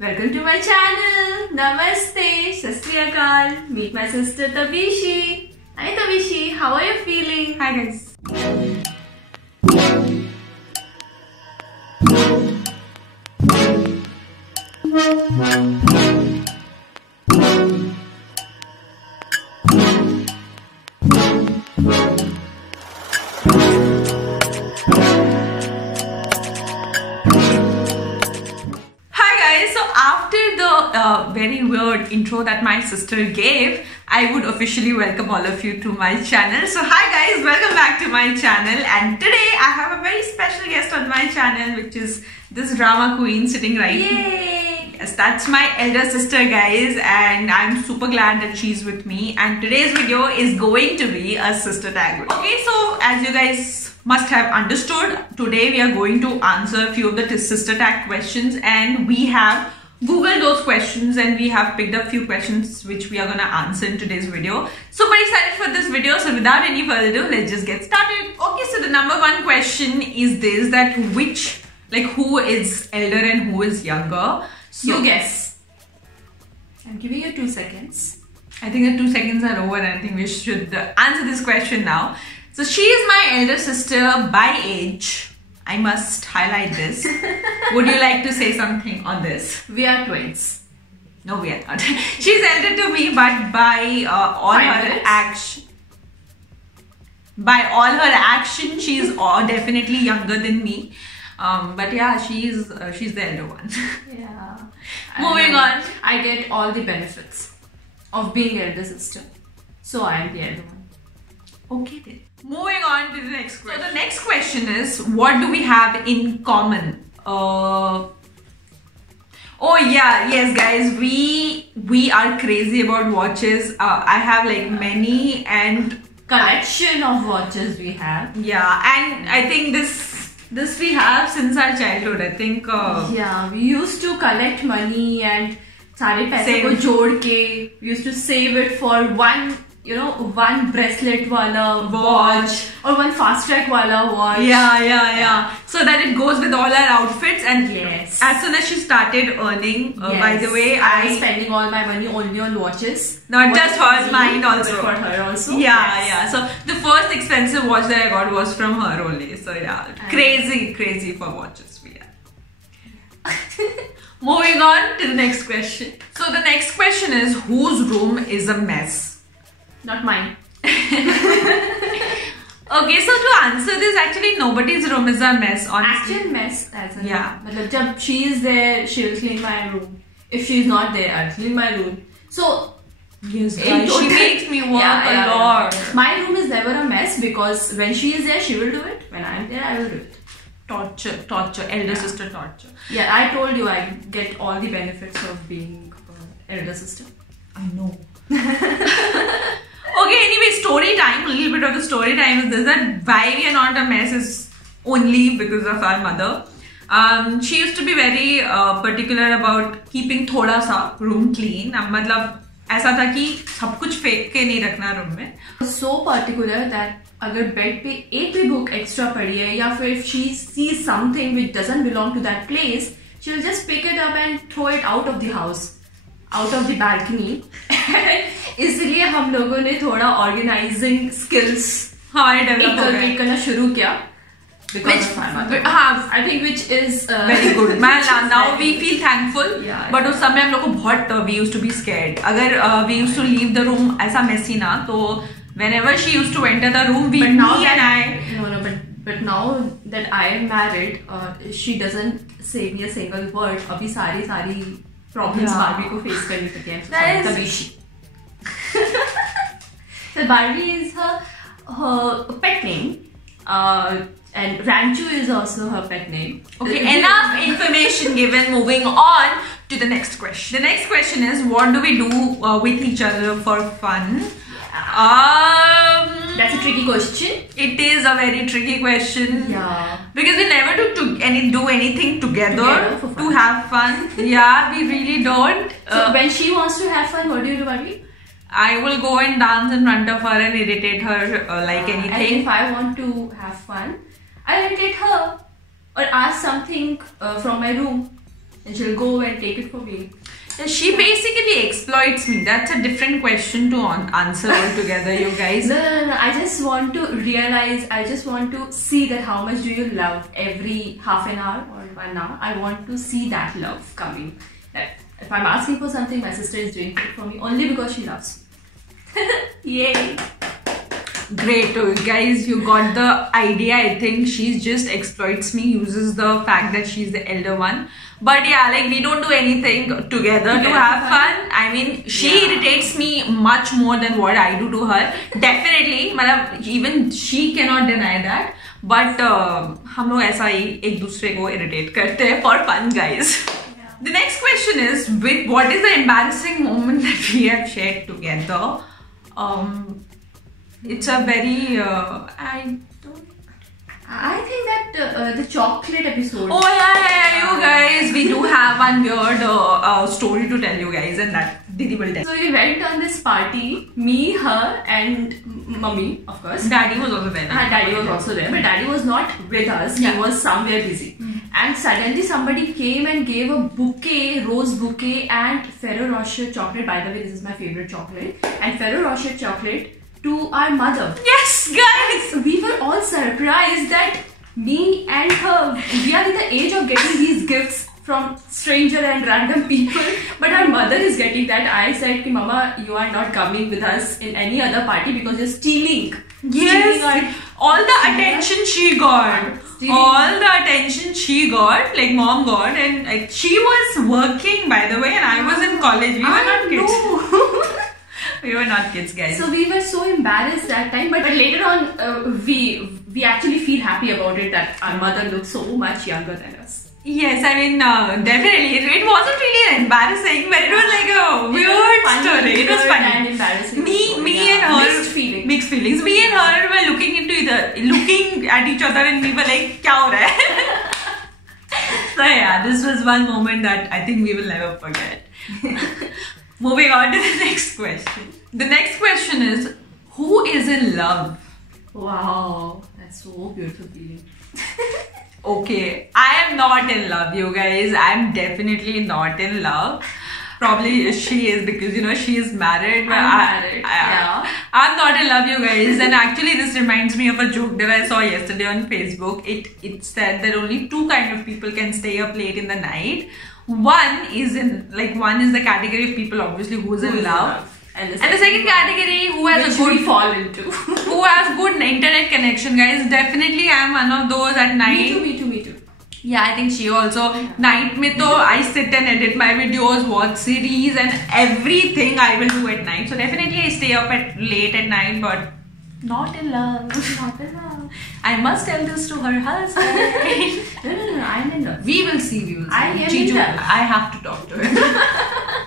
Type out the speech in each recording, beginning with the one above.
Welcome to my channel. Namaste. Sat Sri Akal. Meet my sister Tabishi. Hi Tabishi, how are you feeling? Hi guys. Very weird intro that my sister gave, I would officially welcome all of you to my channel. So hi guys, welcome back to my channel, and today I have a very special guest on my channel, which is this drama queen sitting right Yay! Yes, that's my elder sister guys, and I'm super glad that she's with me, and today's video is going to be a sister tag video. Okay, so as you guys must have understood, today we are going to answer a few of the sister tag questions, and we have Google those questions and we have picked up few questions which we are gonna answer in today's video. Super excited for this video, so without any further ado, let's just get started. Okay, so the number one question is this, that who is elder and who is younger? So, you guess. I'm giving you 2 seconds. I think the 2 seconds are over, and I think we should answer this question now. So she is my elder sister by age. I must highlight this. Would you like to say something on this? We are twins. No, we are not. She's elder to me, but by all her action, she's definitely younger than me. But yeah, she's the elder one. Yeah. Moving on. I get all the benefits of being elder sister, so I am the elder one. Okay then. Moving on to the next question. So the next question is, what do we have in common? Oh yeah, yes guys, we are crazy about watches. I have like many and collection of watches we have. Yeah, and I think this we have since our childhood. I think yeah, we used to collect money and सारे पैसे को जोड़ के we used to save it for one bracelet wala watch or one fast track wala watch. Yeah. So that it goes with all our outfits. And yes, as soon as she started earning, by the way, I was spending all my money only on watches. Not just hers, mine also. But for her also. Yeah. So the first expensive watch that I got was from her only. So yeah, crazy for watches we are. Moving on to the next question. So the next question is, whose room is a mess? Not mine. Okay, so to answer this, actually nobody's room is a mess, honestly. Actual mess, as in, yeah. When she is there, she will clean my room. If she is not there, I'll clean my room. So yes, she makes me work a lot. My room is never a mess because when she is there, she will do it. When I am there, I will do it. Torture, elder sister torture. Yeah, I told you I get all the benefits of being elder sister. I know. Okay, anyway, story time. A little bit of the story time is this, that why we are not a mess is only because of our mother. She used to be very particular about keeping thoda sa room clean. मतलब ऐसा था कि सब कुछ फेंक के नहीं रखना रूम में. So particular that अगर बेड पे एक भी book extra पड़ी है या फिर if she sees something which doesn't belong to that place, she will just pick it up and throw it out of the house, out of the balcony. इसलिए हम लोगों ने थोड़ा ऑर्गेनाइजिंग स्किल्स हमारे डेवलप करना शुरू किया. I think which is very good. Now we feel thankful. But उस समय हम लोग को बहुत we used to be scared. अगर we used to leave the room ऐसा messy ना, तो whenever she used to enter the room, but now that I am married, she doesn't say me a single word. अभी सारी problems Barbie को face करनी पड़ती हैं. Tabishi. So Barbie is her pet name. And Ranchu is also her pet name. Okay, enough information given. Moving on to the next question. The next question is, what do we do with each other for fun? That's a tricky question. It is a very tricky question. Yeah. Because we never do anything together to have fun. Yeah, we really don't. So when she wants to have fun, what do you do, Barbie? I will go and dance in front of her and irritate her like anything. And if I want to have fun, I irritate her or ask something from my room. and she'll go and take it for me. She basically exploits me. That's a different question to answer altogether, you guys. No. I just want to realize, I just want to see that how much do you love every half an hour or 1 hour. I want to see that love coming. That if I'm asking for something, my sister is doing it for me only because she loves me. Yay! Great, guys, you got the idea. I think she just exploits me, uses the fact that she's the elder one. But yeah, like we don't do anything together to have fun. I mean, she irritates me much more than what I do to her. Definitely, even she cannot deny that. But हम लोग ऐसा ही एक दूसरे को irritate करते हैं for fun, guys. The next question is, what is the embarrassing moment that we have shared together? It's a very I think that the chocolate episode. Oh yeah, you guys, we do have one weird story to tell you guys, and that Didi will tell. So we went on this party, me, her, and mummy, of course. Daddy was also there. Daddy was also there, but Daddy was not with us. He was somewhere busy. And suddenly somebody came and gave a bouquet, rose bouquet, and Ferrero Rocher chocolate. By the way, this is my favorite chocolate. And Ferrero Rocher chocolate to our mother. Yes, guys! We were all surprised that me and her, we are in the age of getting these gifts from stranger and random people, but our mother is getting that. I said, Mama, you are not coming with us in any other party because you're stealing. Yes, all the attention she got. All the attention she got, like mom got, and like she was working, by the way, and I was in college. We were not kids. We were not kids, guys. So we were so embarrassed that time, but later on, we actually feel happy about it that our mother looks so much younger than us. Yes, I mean, definitely. It wasn't really embarrassing, but it was like a weird story. It was funny. And embarrassing. Me and her. Mixed feelings. Me and her were looking at each other, and we were like, "Kya ho raha hai?" So yeah, this was one moment that I think we will never forget. Moving on to the next question. The next question is, who is in love? Wow, that's so beautiful feeling. Okay, I am not in love, you guys. I'm definitely not in love. Probably she is, because you know she is married. But I'm not in love, you guys. And actually, this reminds me of a joke that I saw yesterday on Facebook. It said that only two kind of people can stay up late in the night. One is the category of people obviously who's in love. And the second category who has a good fall into. Who has good internet connection, guys. Definitely I'm one of those at night. Me too. Yeah, I think she also. Night mein toh I sit and edit my videos, watch series, and everything I will do at night. So definitely I stay up late at night, but not in love. Not in love. I must tell this to her husband. No, I'm in love. We will see. I am in love. I have to talk to her.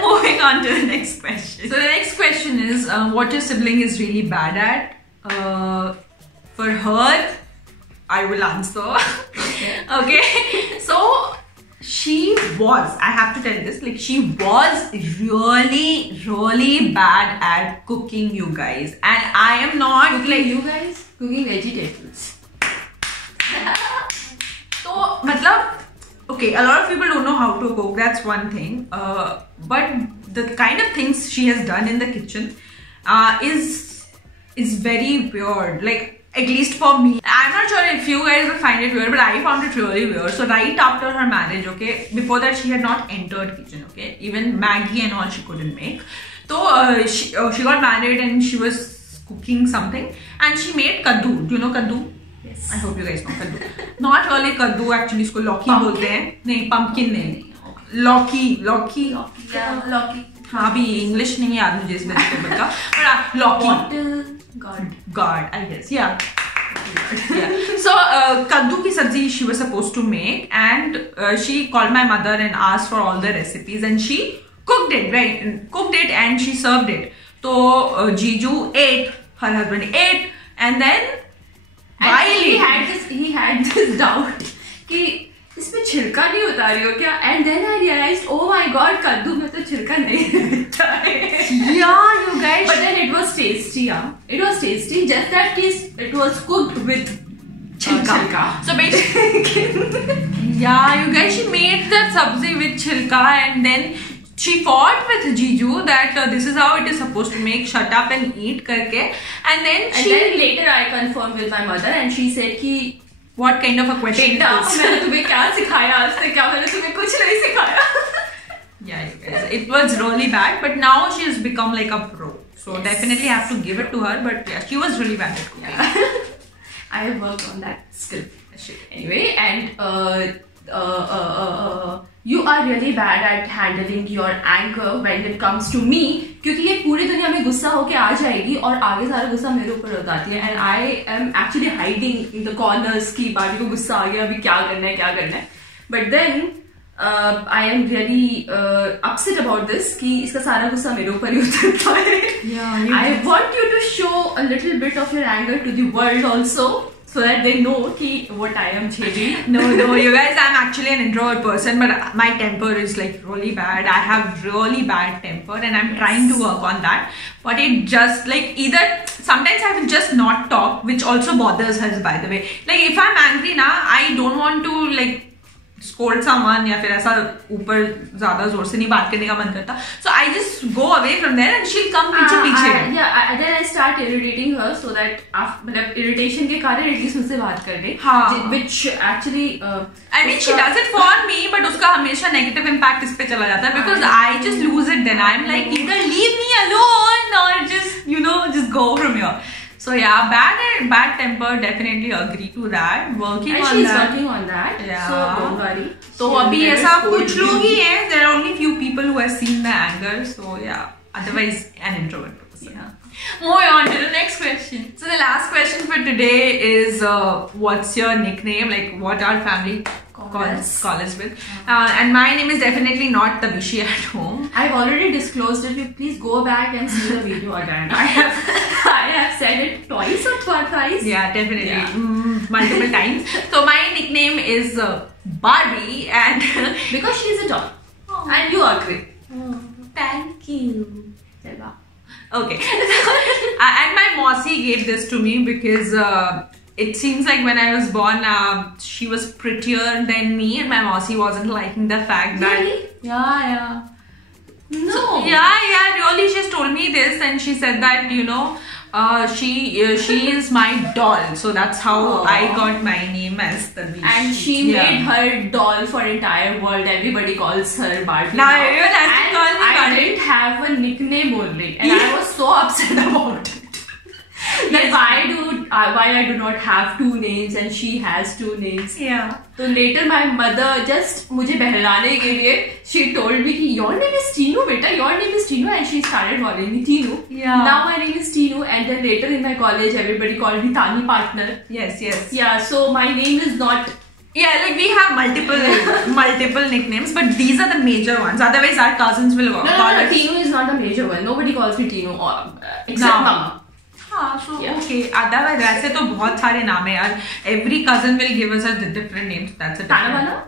Moving on to the next question. So the next question is, what your sibling is really bad at? For her, I will answer. Okay. So she was, I have to tell this, like she was really bad at cooking, you guys. And I am not cooking, you guys? Cooking vegetables. So, matlab, okay, a lot of people don't know how to cook, that's one thing. But the kind of things she has done in the kitchen is very weird. Like, at least for me. I'm not sure if you guys will find it weird, but I found it really weird. So right after her marriage, okay, before that she had not entered kitchen, okay. Even Maggie and all she couldn't make. So she got married and she was cooking something and she made kaddu. Do you know kaddu? Yes. I hope you guys know kaddu. Not really kaddu, actually isko lauki bolte hain. Nahi, pumpkin nahi. Lauki. Yeah, lauki. हाँ अभी English नहीं याद मुझे इस vegetable का, but लौकी. Gourd, I guess. Yeah. So kaddu ki sabzi she was supposed to make, and she called my mother and asked for all the recipes, and she cooked it, right? Cooked it and she served it. So Jiju ate, her husband ate, and then he had this doubt कि इसमें छिलका नहीं उतारी हो क्या? And then I realized, oh my god, कद्दू में तो छिलका नहीं रहता है. Yeah, you guys. But then it was tasty, yeah. It was tasty. Just that it was cooked with chilka. So basically, yeah, you guys, she made that sabzi with chilka, and then she fought with Jiju that this is how it is supposed to make. Shut up and eat karke. And then later I confirmed with my mother, and she said ki what kind of a question is this? मैंने तुम्हें क्या सिखाया आज तक? क्या मैंने तुम्हें कुछ नहीं सिखाया? Yeah, you guys, it was really bad, but now she has become like a pro. So yes, definitely have to give it to her. But yeah, she was really bad at cooking. Yeah. I have worked on that skill. Anyway, and you are really bad at handling your anger when it comes to me, क्योंकि ये पूरी दुनिया में गुस्सा होके आ जाएगी और आगे सारा गुस्सा मेरे ऊपर उतारती है, and I am actually hiding in the corners कि बाबी को गुस्सा आ गया, अभी क्या करना है. But then I am really upset about this कि इसका सारा गुस्सा मेरे ऊपर ही उतरता है. Yeah, I want you to show a little bit of your anger to the world also, so that they know ki what I am changing. No, you guys, I'm actually an introvert person, but my temper is like really bad. I have really bad temper, and I'm trying to work on that. But it just like either sometimes I will just not talk, which also bothers her, by the way. Like if I'm angry na, I don't want to like scold someone या फिर ऐसा ऊपर ज़्यादा जोर से नहीं बात करने का मन करता. So I just go away from there and she'll come पीछे. Yeah, then I start irritating her so that मतलब irritation के कारण at least मुझसे बात कर दे. हाँ. Which actually I mean she does it for me, but उसका हमेशा negative impact इस पे चला जाता है because I just lose it. Then I'm like either leave me alone or just go from here. So yeah, bad temper, definitely agree to that. Working on that. And she's working on that. Yeah. So don't worry. So अभी ऐसा कुछ लोग ही हैं. There are only few people who have seen the anger. So yeah, otherwise an introvert person. Yeah. Moving on to the next question. So the last question for today is what's your nickname? Like what our family call us with. And my name is definitely not Tabishi at home. I've already disclosed it. Please go back and see the video again. I have said it twice or thrice. Yeah, definitely. Yeah. Multiple times. So my nickname is Barbie, and because she's a doll. Oh. And you are great. Oh, thank you. Okay. And my Mossy gave this to me because it seems like when I was born, she was prettier than me, and my Mossy wasn't liking the fact that. Really? Yeah. No. So, yeah. Really, she's told me this, and she said that she is my doll, so that's how I got my name as Tabishi. And she made her doll for entire world. Everybody calls her Barbie. Now everyone has to call me I Barbie. didn't have a nickname only, and I was so upset about it. That why I do not have two names and she has two names. Yeah. So later my mother just मुझे बहलाने के लिए she told me कि your name is Tinu, beta. Your name is Tinu, and she started calling me Tinu. Yeah. Now my name is Tinu, and then later in my college everybody called me Tani partner. Yes. Yeah. So my name is not. Yeah, like we have multiple nicknames, but these are the major ones. Otherwise, our cousins will call us. Tinu is not the major one. Nobody calls me Tinu, except Mama. So yeah. Okay. Otherwise, वैसे तो बहुत सारे नाम है यार. Every cousin will give us a different name. So that's a Tana Bana?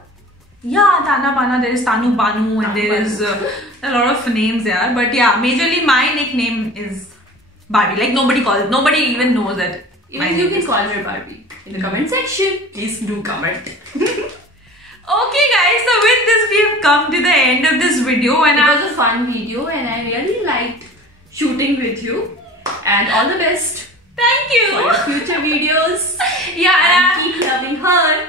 Yeah, Tana Bana. There is Tanu Banu, and there is a lot of names there. But yeah, majorly my nickname is Barbie. Like nobody even knows that. Even you can call her Barbie in the comment section. Please do comment. Okay guys, so with this we have come to the end of this video, and it was a fun video, and I really liked shooting with you. And all the best. Thank you for your future videos. Yeah, and keep loving her.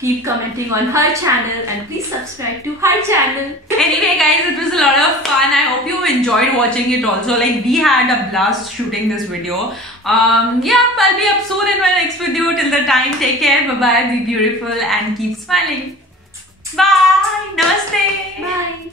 Keep commenting on her channel, and please subscribe to her channel. Anyway guys, it was a lot of fun. I hope you enjoyed watching it also. Like we had a blast shooting this video. Yeah, I'll be up soon in my next video. Till the time, take care. Bye bye. Be beautiful and keep smiling. Bye. Namaste. Bye.